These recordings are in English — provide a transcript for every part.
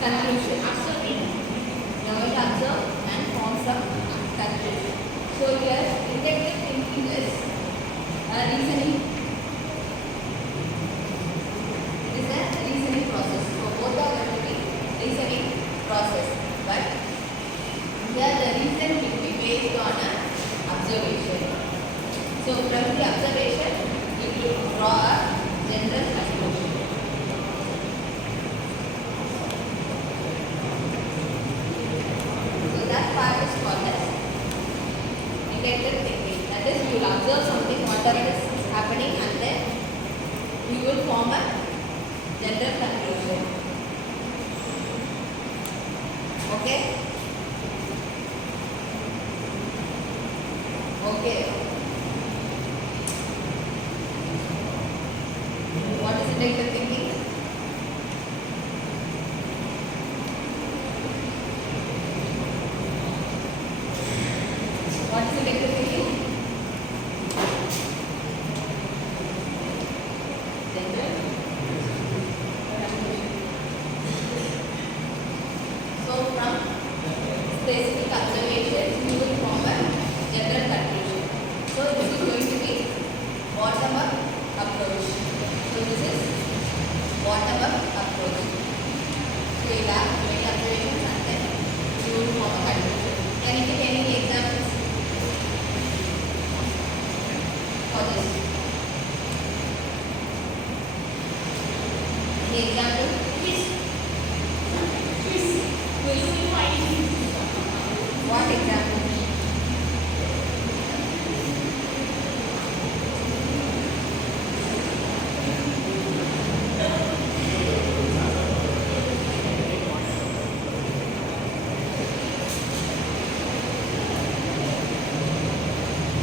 conclusion. Now we observe and form some conclusion. So here inductive thinking is reasoning. It is a reasoning process. So both are going to be reasoning process. But here the reason will be based on an observation. So from the observation, we will draw a general conclusion. So that part is called as inductive thinking. That is, you will observe something, whatever is happening, and then you will form a general conclusion. Okay? Okay. What is inductive thinking? What is inductive thinking? General. So from specific observations, you will form a general conclusion. So this is going to be bottom-up approach. So this is bottom-up approach. So you have many observations and then you will form a conclusion. Can you give any examples for this? Any example? Quiz. What example?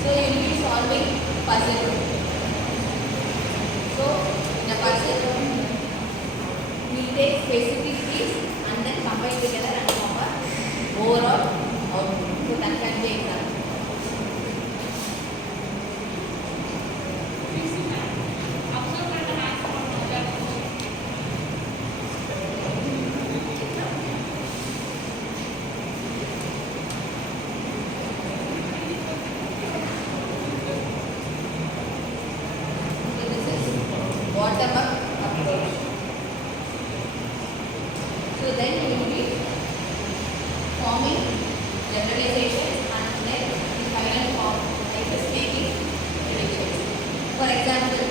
So you will be solving puzzle. So in a puzzle, we take specific keys and then combine together and form a overall output. So that can be example. So this is bottom-up approach. So then you will be forming generalizations and then the final form like the speaking predictions. For example,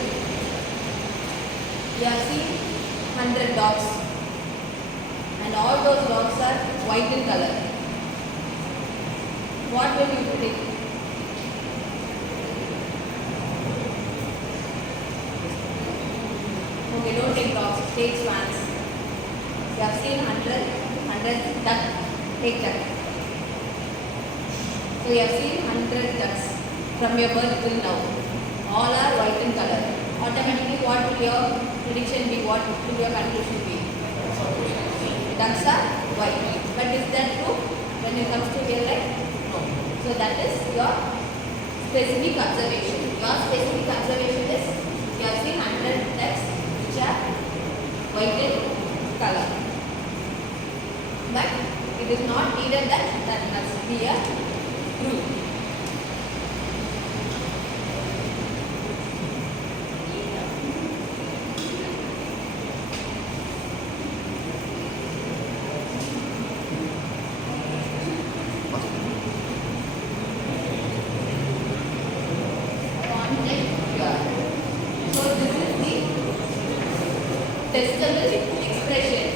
you have seen 100 dogs and all those dogs are white in color. What will you predict? Okay, don't take dogs, take swans. You have seen 100 duck, take duck. So you have seen 100 ducks from your birth till now. All are white in color. Automatically what will your prediction be? What will your conclusion be? Ducks are white. But is that true when it comes to real life? No. So that is your specific observation. Your specific observation is you have seen 100 ducks which are white in color. But it is not needed that must be a truth. Content pure. So this is the testable expression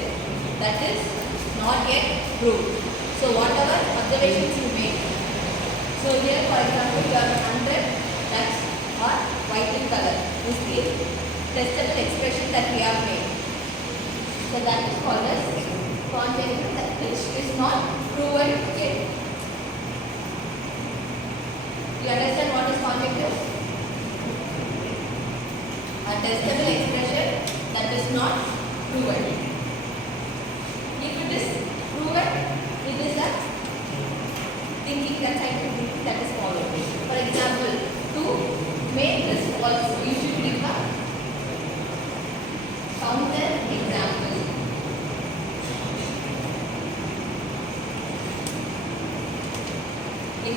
that is not yet proved. So whatever observations you make. So here for example you have 100 ducks are white in color. This is the testable expression that we have made. So that is called as conjecture, which is not proven yet. You understand what is conjecture? A testable expression that is not proven. If it is proven, it is a thinking, that scientific thinking that is followed. For example, to make this false, you should give a counter example.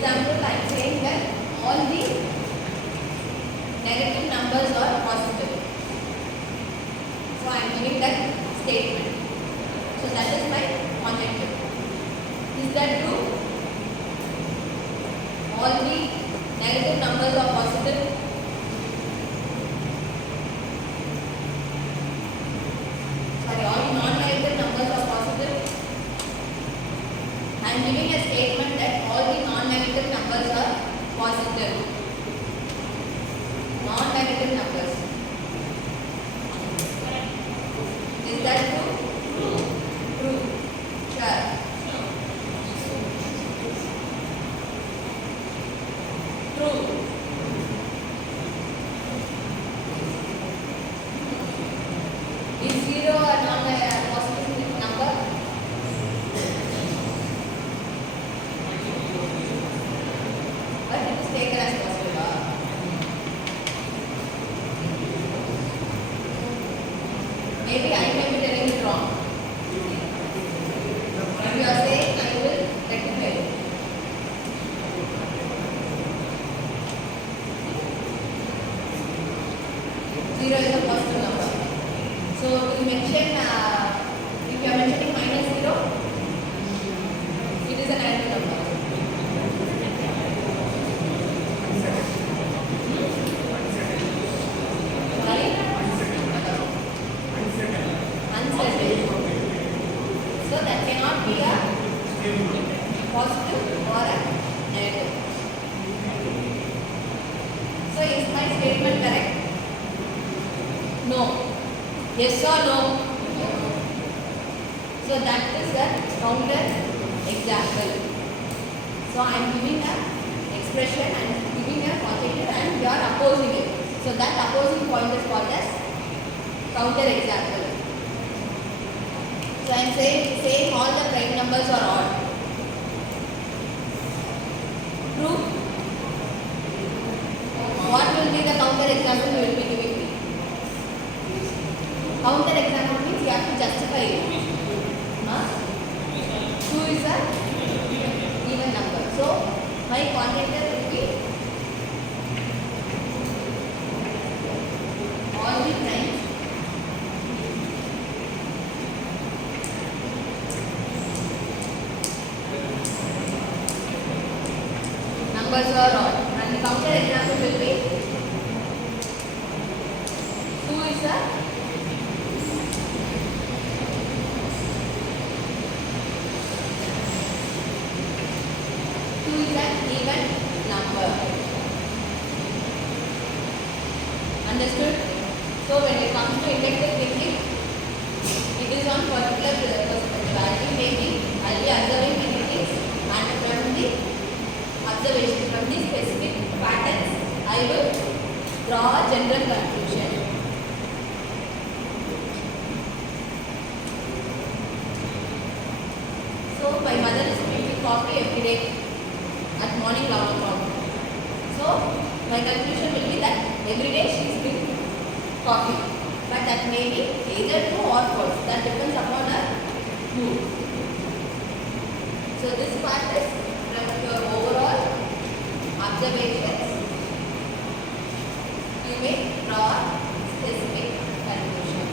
example, I am saying that all the negative numbers are positive. So I am giving that statement. So that is my conjecture. Is that true? All the negative numbers are positive. Sorry, all the non-negative numbers are positive. I am giving a statement that all the non-negative numbers are positive. Non-negative numbers. Is that true? True. Sure. True. Is 0 a non-positive number? But it is taken as positive. Maybe I may be telling it wrong. If you are saying, I will rectify it. 0 is a positive number. So to mention, if you are mentioning -0, it is a negative number. Sorry? Uncertain. So that cannot be a positive or a negative. So is my statement correct? No. Yes or no? So that is a counter example. So I am giving a expression and giving a conjecture and you are opposing it. So that opposing point is called as counter example. So I am saying all the prime numbers are odd. True? What will be the counter example you will be giving me? Counter example means you have to justify it. 2 is a even number. So my conjecture will be all the primes numbers are odd. And the counter example will be 2 is a an even number. Understood? So when it comes to inductive thinking, it is on particular perspective. I will be observing many things, and from the observation, from the specific patterns, I will draw a general conclusion. So my mother is drinking coffee every day at morning 11 o'clock. So my conclusion will be that every day she is drinking coffee. But that may be either true or false. That depends upon her mood. So this part is from your overall observations. You may draw a specific conclusion.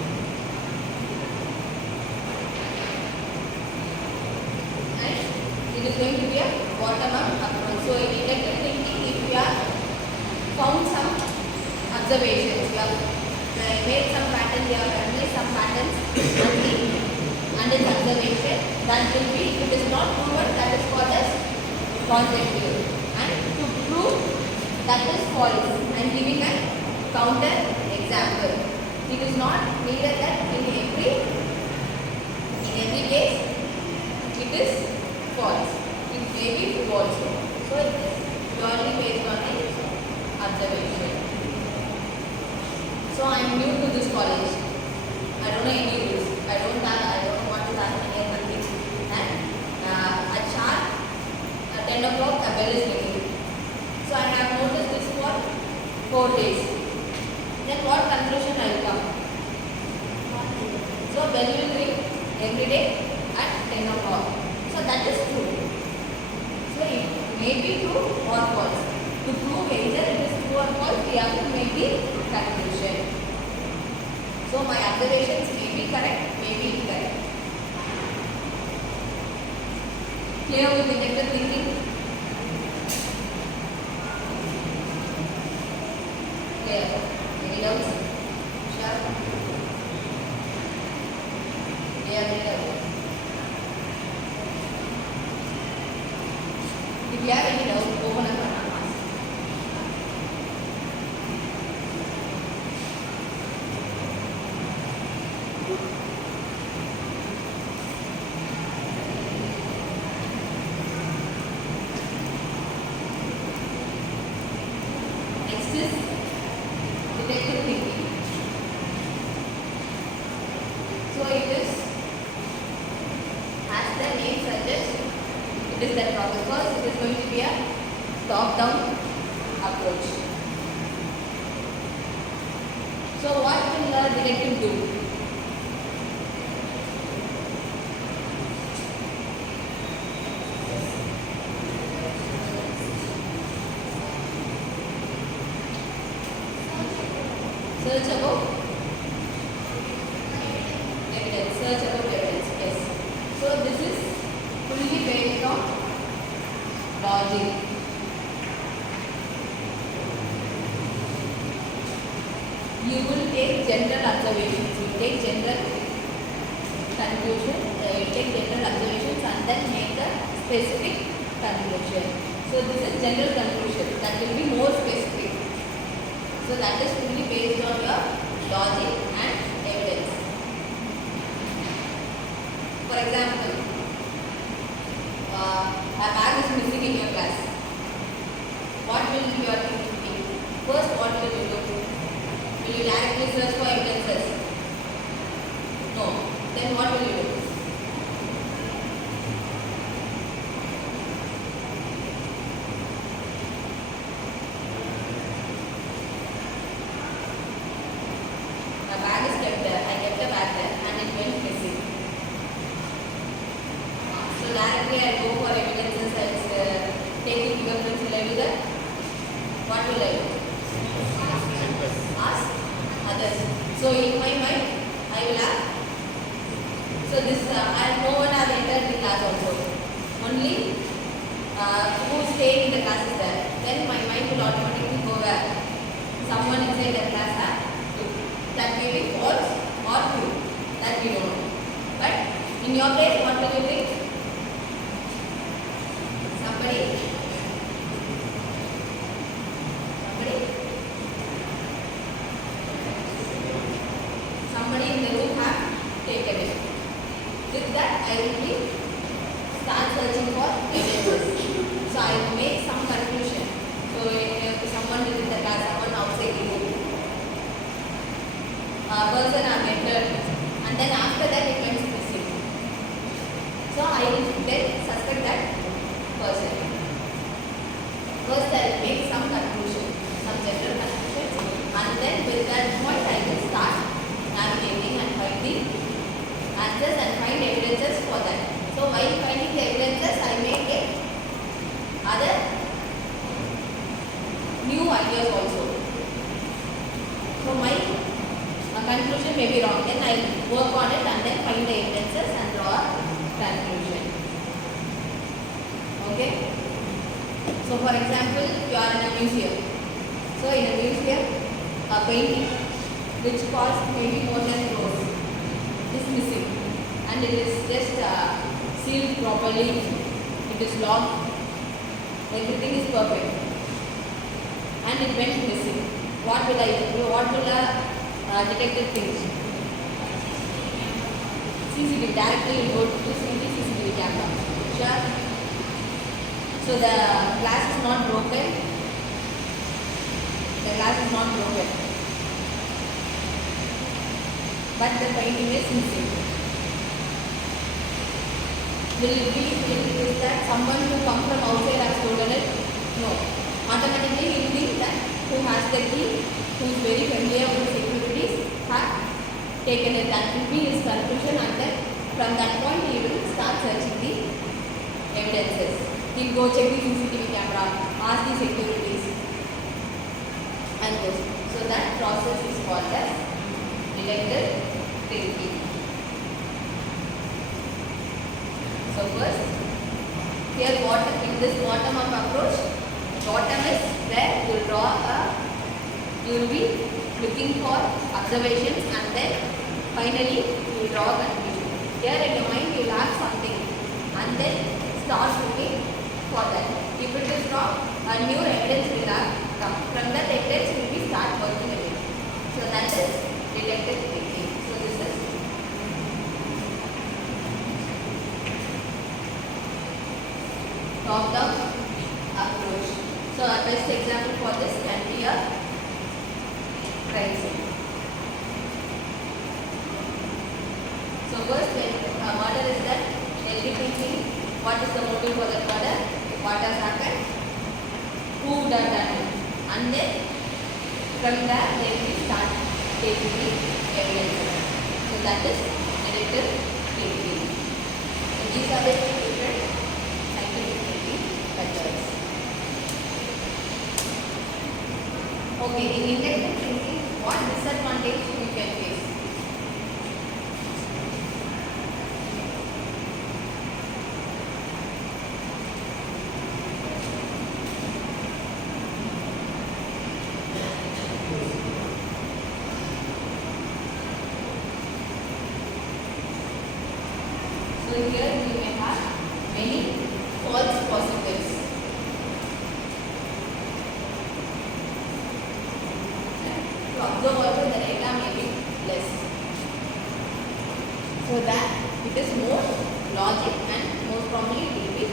And it is going to be a bottom-up approach. So in inductive thinking, if you have found some observations, you have made some patterns, you have analyzed some patterns and its observation, that will be, if it is not proven, that is called as conjecture. And to prove that is false, I am giving a counter example. It is not needed that in every case it is false. It may be true also. So it is purely based on the observation. So I am new to this college. I don't know any rules. I don't know what is happening here, nothing. And at sharp at 10 o'clock the bell is ringing. So I have noticed this for 4 days. Then what conclusion I will come? So bell will ring every day at 10 o'clock. So that is true. So it may may be true or false. To prove either it is true or false, we have to make the conclusion. So my observations may be correct, may be incorrect. Clear with deductive thinking? Clear. Any doubts? Sure. Clear, clear. If you have any doubt, open up and ask. Next is deductive thinking. So it is, as the name suggests, it is that process. First, it is going to be a top-down approach. So what will a detective do? Search about evidence. Search about evidence. Yes. So this is fully based on logic. You will take general observations. You take general conclusion. You take general observations and then make a specific conclusion. So this is general conclusion. That will be more specific. So that is fully based on your logic and evidence. For example, a bag is missing in your class. What will your thinking be? First, what will you do? Will you directly search for evidences? No. Then what will you do? Directly I go for evidences and take the fingerprints. Will I do that? What will I do? Ask others. So in my mind, I will ask. So this, no one has entered the class also. Only who stayed in the class is there. Then my mind will automatically go where? Someone inside the class has two. That may be false or true. That we don't know. But in your place, what will you think? Somebody in the room have taken it. With that, I will be start searching for evidences. So I will make some conclusion. So if someone is in the class, someone outside the room, a person has entered, and then after that it went missing. So I will then suspect that person. First, I will make some conclusion, some general conclusion, and then with that point, I will start navigating and finding answers and find evidences for that. So while finding the evidences, I may get other new ideas also. So my conclusion may be wrong. Then I work on it and then find the evidences and draw a conclusion. Okay. So for example, you are in a museum. So in a museum, a painting which cost maybe more than crores is missing, and it is just sealed properly, it is locked, everything is perfect, and it went missing. What will I do? What will a detective think? CCTV, directly will go to CCTV camera. Sure. So the glass is not broken. The glass is not broken, but the painting is missing. Will it be that someone who comes from outside has stolen it? No. Automatically he will think that who has the key, who is very familiar with securities, have taken it. That will be his conclusion, and then from that point he will start searching the evidences. He'll go check the CCTV camera, ask the securities, and goes. So that process is called as deductive thinking. So first, here in this bottom-up approach, bottom is where you will be looking for observations and then finally you will draw a conclusion. Here in your mind you will have something and then start looking for that. If it is wrong, a new evidence will have come. From that evidence you will start working with it. So that is deductive thinking. So this is top-down approach. So our best example for this can be a crime scene. So first, when a murder is done, they'll be thinking what is the motive for that murder, what has happened, who would have done it, and then from there they will start taking the evidence. So that is deductive thinking. So these are the different scientific thinking methods. Okay, in inductive thinking, what disadvantage we can face? So here we may have many false positives. To observe also the data may be less. So that it is more logic and most probably it will be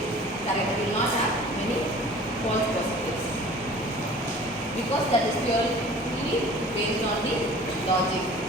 correct. It will not have many false positives. Because that is purely based on the logic.